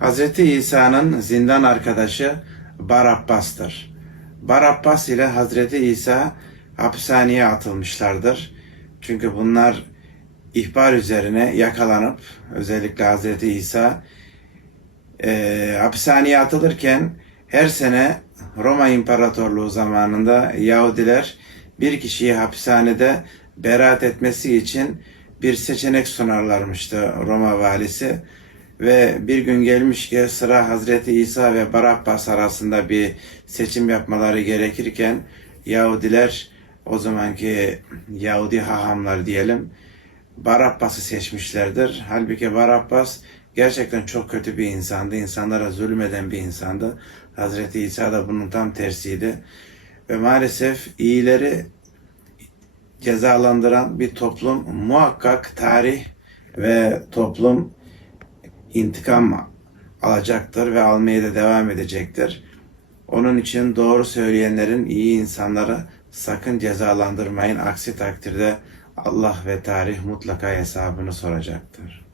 Hz. İsa'nın zindan arkadaşı Bar Abbas'tır. Bar Abbas ile Hazreti İsa hapishaneye atılmışlardır. Çünkü bunlar ihbar üzerine yakalanıp özellikle Hazreti İsa e, hapishaneye atılırken her sene Roma İmparatorluğu zamanında Yahudiler bir kişiyi hapishanede beraat etmesi için bir seçenek sunarlarmıştı Roma valisi. Ve bir gün gelmiş ki sıra Hazreti İsa ve Barabbas arasında bir seçim yapmaları gerekirken Yahudiler o zamanki Yahudi hahamlar diyelim Barabbas'ı seçmişlerdir. Halbuki Barabbas gerçekten çok kötü bir insandı. İnsanlara zulmeden bir insandı. Hazreti İsa da bunun tam tersiydi. Ve maalesef iyileri cezalandıran bir toplum muhakkak tarih ve toplum intikam alacaktır ve almaya da devam edecektir. Onun için doğru söyleyenlerin iyi insanları sakın cezalandırmayın. Aksi takdirde Allah ve tarih mutlaka hesabını soracaktır.